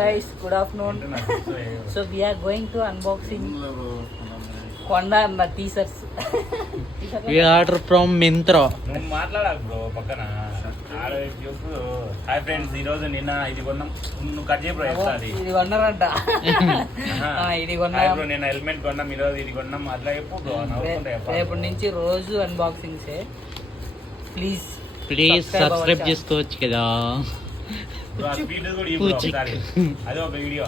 Guys, good afternoon. So we are going to unboxing Konda and the t-shirts. We order from Myntra. నువ్వు మాట్లాడాలి bro పక్కన చెప్పు. Hi friends, ఈ రోజు నిన్న ఇది కొన్నాం. నువ్వు కట్ చేయ బ్రో ఎట్లా ఇది కొన్నారంట. ఇది కొన్నా బ్రో, నేను హెల్మెట్ కొన్నాం, ఈ రోజు ఇది కొన్నాం. అట్లా చెప్పు బ్రో. రేపటి నుంచి రోజు అన్బాక్సింగ్స్. ప్లీజ్ సబ్స్క్రైబ్ చేసుకోవచ్చు కదా. స్పీడ్ కూడా ఈ బ్రో ఒకసారి. అదే ఒక వీడియో.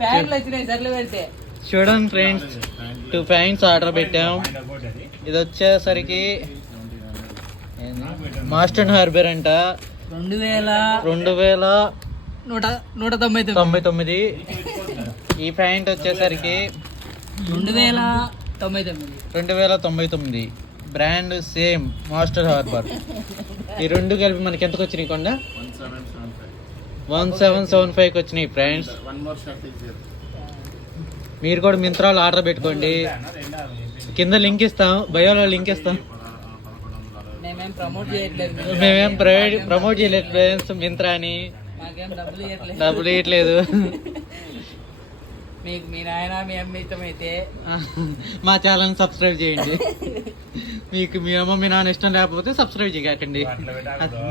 ప్యాంట్లు వచ్చినాయి సర్లు పెడితే. చూడండి ఫ్రెండ్స్, 2 ప్యాంట్స్ ఆర్డర్ పెట్టాం. ఇది వచ్చేసరికి మాస్ట్ అండ్ హార్బర్ అంట. 2199. ఈ ప్యాంట్ వచ్చేసరికి 2099. Brand same master harbour. ఈ రెండు కలిపి మనకి ఎంతకు వచ్చినాయి కొండ? 1775 వచ్చినాయి ఫ్రెండ్స్. మీరు కూడా మింత్రాలో ఆర్డర్ పెట్టుకోండి. కింద లింక్ ఇస్తాం, బయోలో లింక్ ఇస్తాం. మేమేం ప్రమోట్ చేయలేదు ఫ్రెండ్స్ మింత్రా అని. డబ్బులు ఇవ్వట్లేదు. మీకు మీ నాయన మీ అమ్మ ఇష్టమైతే మా ఛానల్ సబ్స్క్రైబ్ చేయండి. మీకు మీ అమ్మ మీ నాన్న ఇష్టం లేకపోతే సబ్స్క్రైబ్ చేయకండి.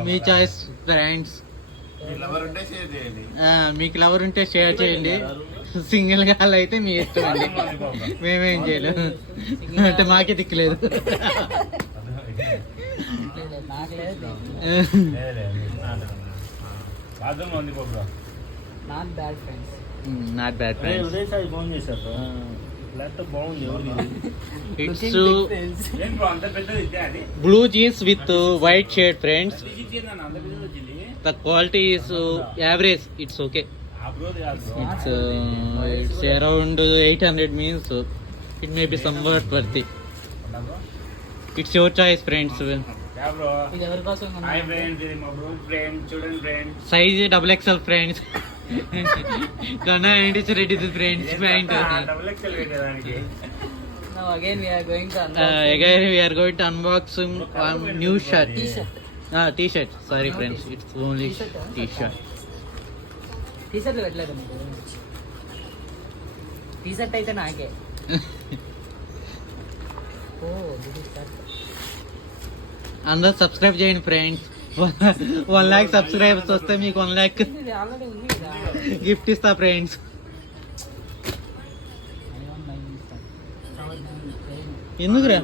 మీ చాయిస్ ఫ్రెండ్స్. మీకు లవర్ ఉంటే షేర్ చేయండి. సింగిల్ గా అయితే మీ ఇష్టం అండి, మేమేం చేయలేము. అంటే మాకే దిక్కులేదు. Not bad friends. It's blue jeans with white shirt friends. The quality is average. It's okay. It's around 800 means it may be somewhat worthy. It's your choice, friends. Size XXL, friends. Gonna and it's ready to friends. Now again we are going to unbox new shirt. T-shirt. Sorry friends, it's only T-shirt. టీ-షర్ట్లు పెట్టలేదు మీకు. T-shirt అయితే నాకే. అందరూ subscribe చేయండి friends. 1 lakh subscribers వస్తే మీకు 1 lakh gift ఇస్తా friends. ఎందుకురా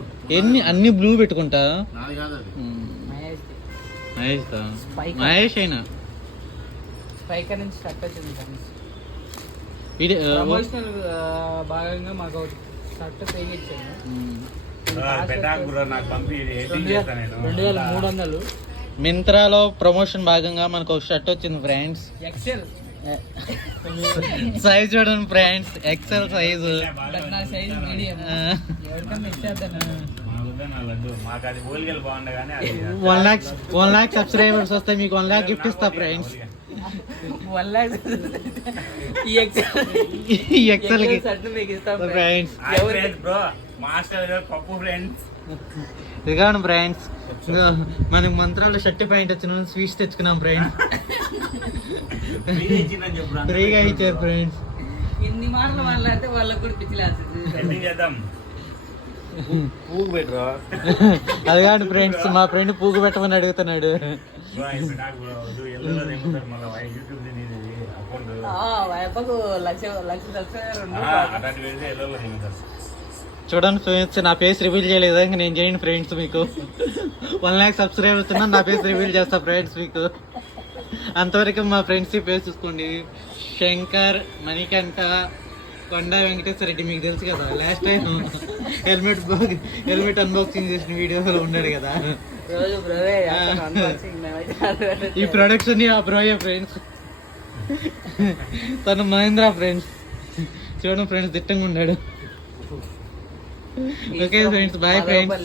అన్ని బ్లూ పెట్టుకుంటా? మహేష్ అయినా స్పైకర్ నుంచి షర్ట్ వచ్చింది. ఇది ప్రమోషనల్ భాగంగా మాకు షర్ట్ పేజ్ ఇచ్చాను. 2300. మింత్రాలో ప్రమోషన్ భాగంగా మనకు ఒక షర్ట్ వచ్చింది ఫ్రెండ్స్. ఎక్సెల్ సైజ్ చూడండి ఫ్రెండ్స్, ఎక్సెల్ సైజ్. నా సైజ్ మీడియం. ఎవరికన్నా ఇచ్చేద్దాను. 1 lakh సబ్స్క్రైబర్స్ వస్తే మీకు 1 lakh గిఫ్ట్ ఇస్తా ఫ్రెండ్స్. 1 lakh ఈ ఎక్సెల్ కి షర్ట్ మీకు ఇస్తాం ఫ్రెండ్స్. ఇదిగోండి ఫ్రెండ్స్, మనకి మంత్రాలు షర్ట్ ప్యాంట్ వచ్చిన స్వీట్స్ తెచ్చుకున్నాం ఫ్రెండ్స్. ఫ్రీగా ఇచ్చారు ఫ్రెండ్స్. ఎన్ని మార్లు మాట్లాడితే వాళ్ళకి కూడా పిచ్చిలేస్తుంది. అది కాదు ఫ్రెండ్స్, మా ఫ్రెండ్ పూగు పెట్టమని అడుగుతున్నాడు. చూడండి ఫ్రెండ్స్, నా ఫేస్ రివీల్ చేయలేదు, నేను చేయండి ఫ్రెండ్స్. మీకు 1 lakh సబ్స్క్రైబర్స్ ఉన్నా నా ఫేస్ రివీల్ చేస్తా ఫ్రెండ్స్ మీకు. అంతవరకు మా ఫ్రెండ్స్ ఫేస్ చూసుకోండి. శంకర్, మణికంఠ, కొండ వెంకటేశ్వర రెడ్డి మీకు తెలుసు కదా. లాస్ట్ టైం హెల్మెట్ అన్బాక్సింగ్ చేసిన వీడియోలో ఉన్నాడు కదా. ఈ ప్రొడక్షన్ ఆ బ్రోయే ఫ్రెండ్స్. తను మహేంద్ర ఫ్రెండ్స్. చూడండి ఫ్రెండ్స్, దిట్టంగా ఉన్నాడు. Okay friends, bye friends.